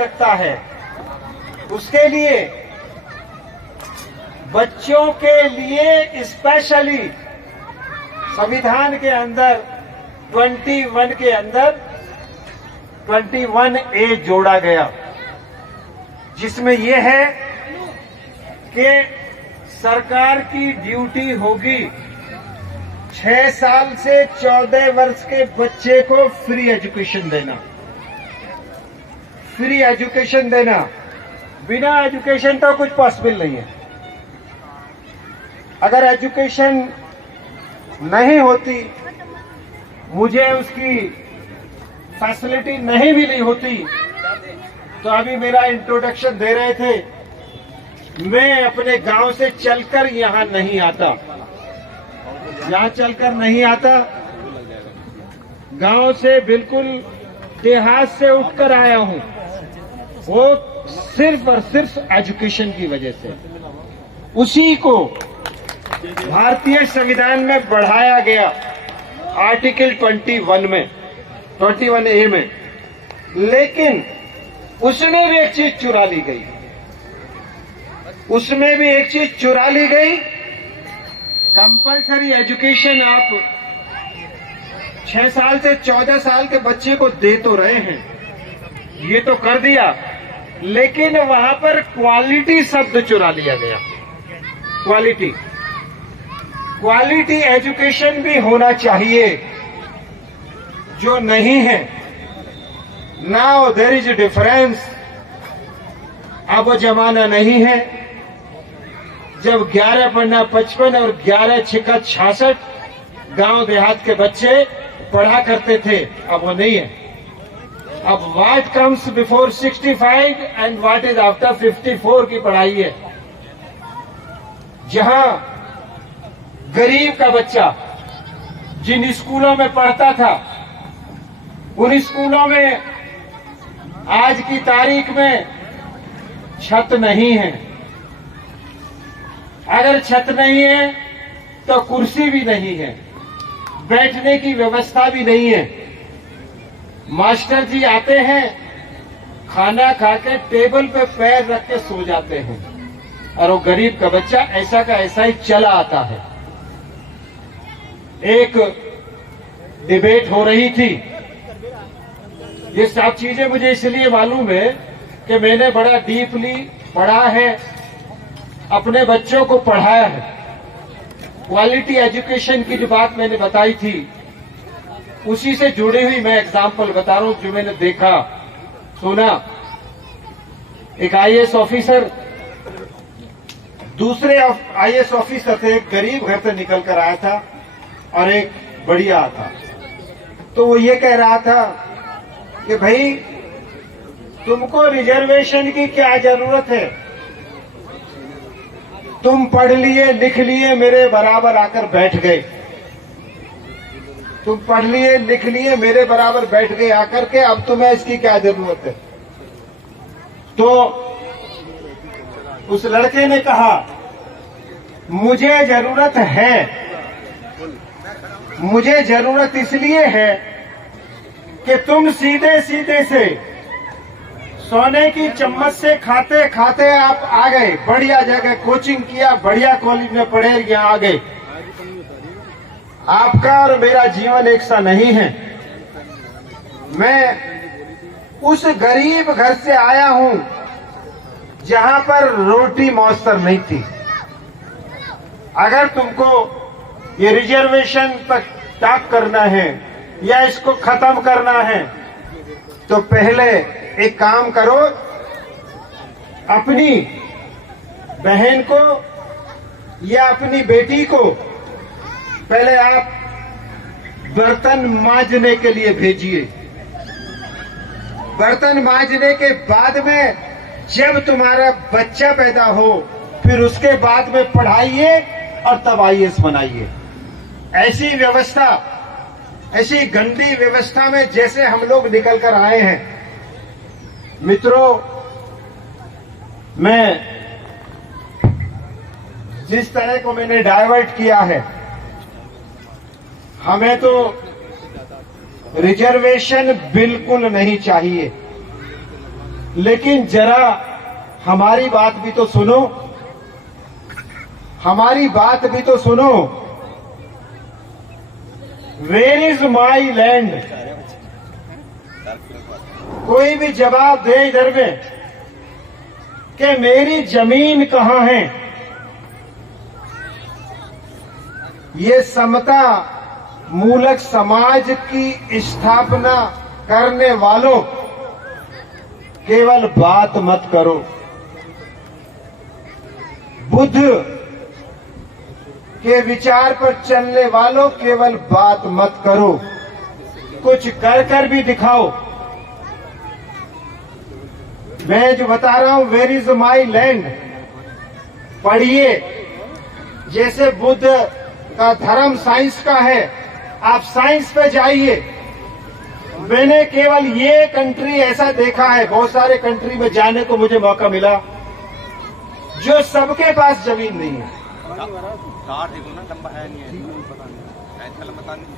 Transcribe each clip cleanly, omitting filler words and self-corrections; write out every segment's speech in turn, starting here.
सकता है, उसके लिए बच्चों के लिए स्पेशली संविधान के अंदर 21 के अंदर 21A जोड़ा गया, जिसमें यह है कि सरकार की ड्यूटी होगी 6 साल से 14 वर्ष के बच्चे को फ्री एजुकेशन देना। फ्री एजुकेशन देना, बिना एजुकेशन तो कुछ पॉसिबल नहीं है। अगर एजुकेशन नहीं होती, मुझे उसकी फैसिलिटी नहीं मिली होती, तो अभी मेरा इंट्रोडक्शन दे रहे थे, मैं अपने गांव से चलकर यहां नहीं आता। यहां चलकर नहीं आता, गांव से बिल्कुल देहात से उठकर आया हूं, वो सिर्फ और सिर्फ एजुकेशन की वजह से। उसी को भारतीय संविधान में बढ़ाया गया आर्टिकल 21 में, 21A में, लेकिन उसमें भी एक चीज चुरा ली गई। उसमें भी एक चीज चुरा ली गई। कंपल्सरी एजुकेशन आप 6 साल से 14 साल के बच्चे को दे तो रहे हैं, ये तो कर दिया, लेकिन वहां पर क्वालिटी शब्द चुरा लिया गया। क्वालिटी एजुकेशन भी होना चाहिए, जो नहीं है। Now there is a difference. अब वो जमाना नहीं है जब 11 पन्ना 55 और 11 छिक्का 66 गांव देहात के बच्चे पढ़ा करते थे। अब वो नहीं है। अब what comes before 65 and what is after 54 की पढ़ाई है, जहां गरीब का बच्चा जिन स्कूलों में पढ़ता था, उन स्कूलों में आज की तारीख में छत नहीं है। अगर छत नहीं है तो कुर्सी भी नहीं है, बैठने की व्यवस्था भी नहीं है। मास्टर जी आते हैं, खाना खाकर टेबल पे पैर रख के सो जाते हैं, और वो गरीब का बच्चा ऐसा का ऐसा ही चला आता है। एक डिबेट हो रही थी। ये सब चीजें मुझे इसलिए मालूम है कि मैंने बड़ा डीपली पढ़ा है, अपने बच्चों को पढ़ाया है। क्वालिटी एजुकेशन की जो बात मैंने बताई थी, उसी से जुड़ी हुई मैं एग्जाम्पल बता रहा हूं, जो मैंने देखा सुना। एक आईएएस ऑफिसर दूसरे आईएएस ऑफिसर थे, एक गरीब घर से निकल कर आया था और एक बढ़िया था। तो वो ये कह रहा था कि भाई, तुमको रिजर्वेशन की क्या जरूरत है? तुम पढ़ लिए लिख लिए, मेरे बराबर आकर बैठ गए। तुम पढ़ लिए लिख लिए, मेरे बराबर बैठ गए आकर के, अब तुम्हें इसकी क्या जरूरत है? तो उस लड़के ने कहा, मुझे जरूरत है। मुझे जरूरत इसलिए है कि तुम सीधे सीधे से सोने की चम्मच से खाते खाते आप आ गए, बढ़िया जगह कोचिंग किया, बढ़िया कॉलेज में पढ़े, यहां आ गए। आपका और मेरा जीवन एक सा नहीं है। मैं उस गरीब घर से आया हूं जहां पर रोटी मौसर नहीं थी। अगर तुमको ये रिजर्वेशन तक टाक करना है या इसको खत्म करना है, तो पहले एक काम करो, अपनी बहन को या अपनी बेटी को पहले आप बर्तन मांजने के लिए भेजिए। बर्तन मांजने के बाद में जब तुम्हारा बच्चा पैदा हो, फिर उसके बाद में पढ़ाइए और तब आईएएस बनाइए। ऐसी व्यवस्था, ऐसी गंदी व्यवस्था में जैसे हम लोग निकल कर आए हैं, मित्रों, मैं जिस तरह को मैंने डाइवर्ट किया है, हमें तो रिजर्वेशन बिल्कुल नहीं चाहिए। लेकिन जरा हमारी बात भी तो सुनो, हमारी बात भी तो सुनो। Where is my land? कोई भी जवाब दे इधर में कि मेरी जमीन कहां है। ये समता मूलक समाज की स्थापना करने वालों, केवल बात मत करो। बुद्ध के विचार पर चलने वालों, केवल बात मत करो, कुछ कर कर भी दिखाओ। मैं जो बता रहा हूं, वेयर इज माई लैंड, पढ़िए। जैसे बुद्ध का धर्म साइंस का है, आप साइंस पे जाइए। मैंने केवल ये कंट्री ऐसा देखा है, बहुत सारे कंट्री में जाने को मुझे मौका मिला, जो सबके पास जमीन नहीं है,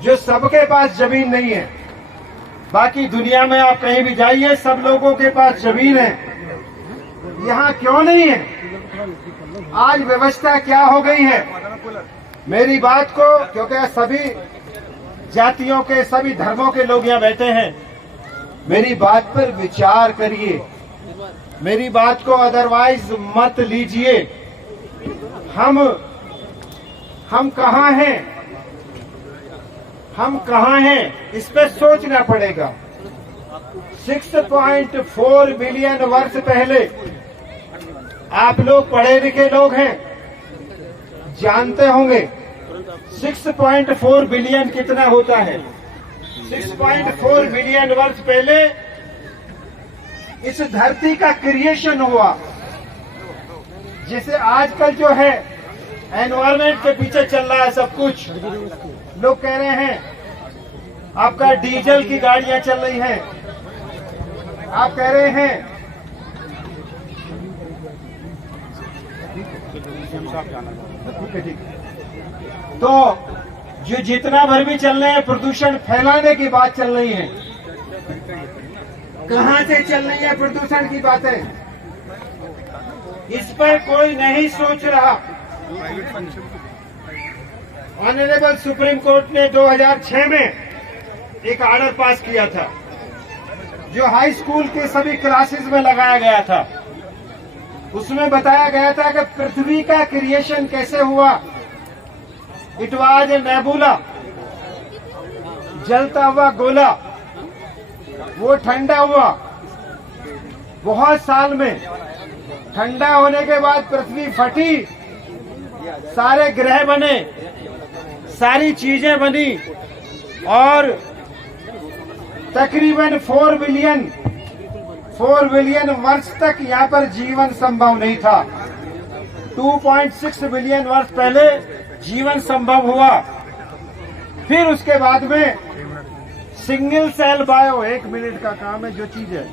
जो सबके पास जमीन नहीं है। बाकी दुनिया में आप कहीं भी जाइए, सब लोगों के पास जमीन है। यहाँ क्यों नहीं है? आज व्यवस्था क्या हो गई है? मेरी बात को, क्योंकि सभी जातियों के, सभी धर्मों के लोग यहाँ बैठे हैं, मेरी बात पर विचार करिए, मेरी बात को अदरवाइज मत लीजिए। हम कहाँ हैं? हम कहाँ हैं? इस पर सोचना पड़ेगा। 6.4 बिलियन वर्ष पहले, आप लोग पढ़े लिखे लोग हैं, जानते होंगे 6.4 बिलियन कितना होता है। 6.4 बिलियन वर्ष पहले इस धरती का क्रिएशन हुआ। जिसे आजकल जो है एनवायरमेंट के पीछे चल रहा है सब कुछ, लोग कह रहे हैं आपका डीजल की गाड़ियां चल रही हैं, आप कह रहे हैं ठीक है। तो जो जितना भर भी चल रहे हैं, प्रदूषण फैलाने की बात चल रही है। कहां से चल रही है प्रदूषण की बातें? इस पर कोई नहीं सोच रहा। ऑनरेबल सुप्रीम कोर्ट ने 2006 में एक ऑर्डर पास किया था, जो हाई स्कूल के सभी क्लासेस में लगाया गया था। उसमें बताया गया था कि पृथ्वी का क्रिएशन कैसे हुआ। इट वाज ए नेबुला, जलता हुआ गोला। वो ठंडा हुआ बहुत साल में। ठंडा होने के बाद पृथ्वी फटी, सारे ग्रह बने, सारी चीजें बनी, और तकरीबन 4 बिलियन वर्ष तक यहाँ पर जीवन संभव नहीं था। 2.6 बिलियन वर्ष पहले जीवन संभव हुआ। फिर उसके बाद में सिंगल सेल बायो, 1 मिनट का काम है जो चीज है,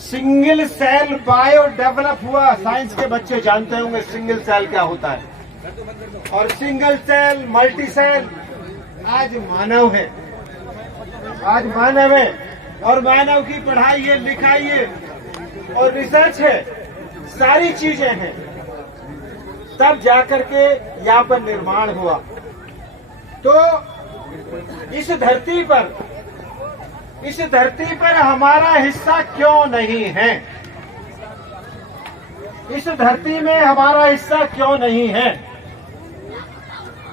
सिंगल सेल बायो डेवलप हुआ। साइंस के बच्चे जानते होंगे सिंगल सेल क्या होता है। और सिंगल सेल, मल्टी सेल, आज मानव है, आज मानव है, और मानव की पढ़ाई है, लिखाई है और रिसर्च है, सारी चीजें हैं। तब जाकर के यहाँ पर निर्माण हुआ। तो इस धरती पर हमारा हिस्सा क्यों नहीं है? इस धरती में हमारा हिस्सा क्यों नहीं है?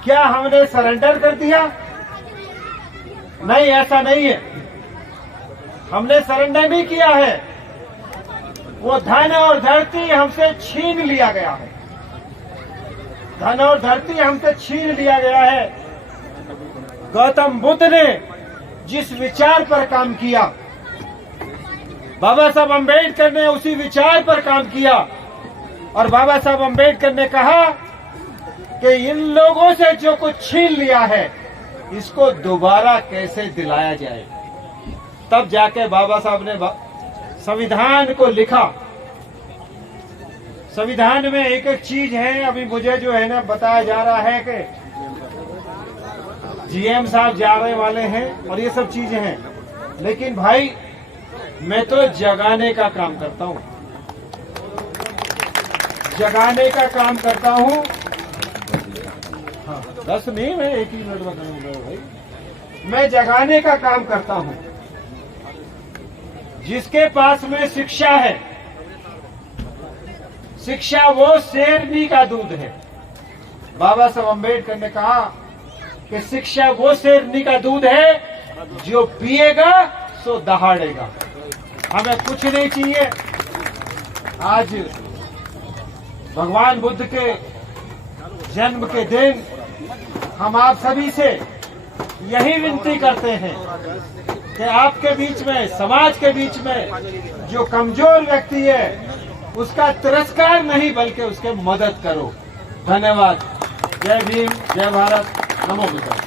क्या हमने सरेंडर कर दिया? नहीं, ऐसा नहीं है। हमने सरेंडर नहीं किया है। वो धन और धरती हमसे छीन लिया गया है। धन और धरती हमसे छीन लिया गया है। गौतम बुद्ध ने जिस विचार पर काम किया, बाबा साहब अम्बेडकर ने उसी विचार पर काम किया। और बाबा साहब अम्बेडकर ने कहा कि इन लोगों से जो कुछ छीन लिया है, इसको दोबारा कैसे दिलाया जाए। तब जाके बाबा साहब ने संविधान को लिखा। संविधान में एक एक चीज है। अभी मुझे जो है ना बताया जा रहा है कि जीएम साहब जा रहे वाले हैं और ये सब चीजें हैं। लेकिन भाई मैं तो जगाने का काम करता हूं, जगाने का काम करता हूं। हाँ, 10 नहीं, मैं 1 ही मिनट बताऊंगा भाई। मैं जगाने का काम करता हूं। जिसके पास में शिक्षा है, शिक्षा वो शेरनी का दूध है। बाबा साहब अम्बेडकर ने कहा कि शिक्षा वो शेरनी का दूध है जो पिएगा सो दहाड़ेगा। हमें कुछ नहीं चाहिए। आज भगवान बुद्ध के जन्म के दिन हम आप सभी से यही विनती करते हैं कि आपके बीच में, समाज के बीच में जो कमजोर व्यक्ति है उसका तिरस्कार नहीं बल्कि उसके मदद करो। धन्यवाद। जय भीम, जय भारत, नमो बुद्धाय।